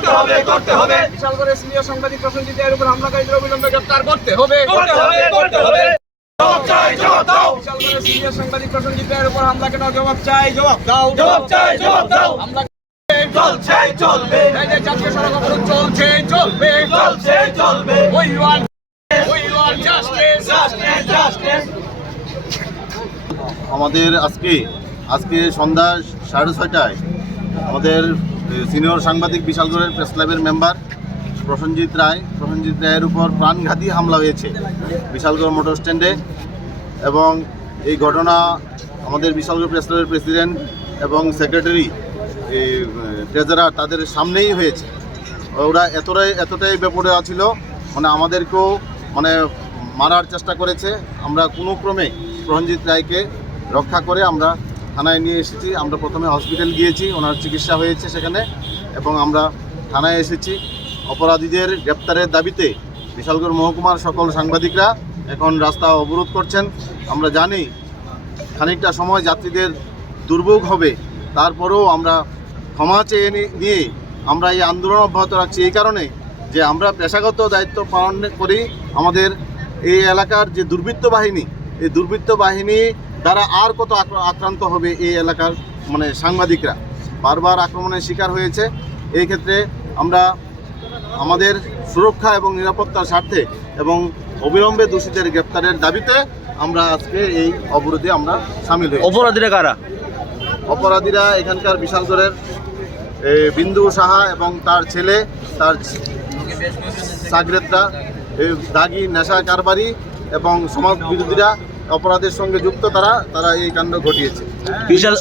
করতে হবে করতে হবে। বিশাল করে সিনিয়র সাংবাদিক রায়ের উপর হামলাকারীদের অবিলম্বে গ্রেপ্তার করতে হবে। করতে হবে করতে হবে জবাব চাই জবাব দাও। বিশাল করে সিনিয়র সাংবাদিক প্রসেনজিৎ রায়ের উপর হামলা কেন জবাব চাই জবাব দাও। জবাব চাই জবাব দাও। হামলা চলছে চলবে। জাতীয় সড়ক অবরোধ চলছে চলবে। চলছে চলবে। We want, we want justice. Justice justice আমাদের আজকে আজকে সন্ধ্যা সাড়ে ছয়টায় আমাদের সিনিয়র সাংবাদিক বিশালগড়ের প্রেস ক্লাবের মেম্বার প্রসেনজিৎ রায়। প্রসেনজিৎ রায়ের উপর প্রাণঘাতী হামলা হয়েছে বিশালগড় মোটর স্ট্যান্ডে এবং এই ঘটনা আমাদের বিশালগড় প্রেস ক্লাবের প্রেসিডেন্ট এবং সেক্রেটারি ট্রেজারার তাদের সামনেই হয়েছে। ওরা এতটাই এতটাই বেপরে ছিল মানে আমাদেরকেও মানে মারার চেষ্টা করেছে। আমরা কোনো ক্রমে প্রণজিৎ রায়কে রক্ষা করে আমরা থানায় নিয়ে এসেছি। আমরা প্রথমে হসপিটাল গিয়েছি, ওনার চিকিৎসা হয়েছে সেখানে এবং আমরা থানায় এসেছি। অপরাধীদের গ্রেপ্তারের দাবিতে বিশালগড় মহকুমার সকল সাংবাদিকরা এখন রাস্তা অবরোধ করছেন। আমরা জানি খানিকটা সময় যাত্রীদের দুর্ভোগ হবে, তারপরেও আমরা ক্ষমা চেয়ে নিয়ে আমরা এই আন্দোলন অব্যাহত রাখছি। এই কারণে যে আমরা পেশাগত দায়িত্ব পালন করি, আমাদের এই এলাকার যে দুর্বৃত্ত বাহিনী, এই দুর্বৃত্ত বাহিনী দ্বারা আর কত আক্র- আক্রান্ত হবে এই এলাকার মানে সাংবাদিকরা? বারবার আক্রমণের শিকার হয়েছে। এই ক্ষেত্রে আমরা আমাদের সুরক্ষা এবং নিরাপত্তার স্বার্থে এবং অবিলম্বে দোষীদের গ্রেপ্তারের দাবিতে আমরা আজকে এই অবরোধে আমরা সামিল হই অপরাধীরা কারা? অপরাধীরা এখানকার বিশালগড়ের বিন্দু সাহা এবং তার ছেলে তার সাগরেতরা দাগি নেশা কারবারি এবং সমাজ বিরোধীরা অপরাধের সঙ্গে যুক্ত তারা তারা এই কাণ্ড ঘটিয়েছে। বিশাল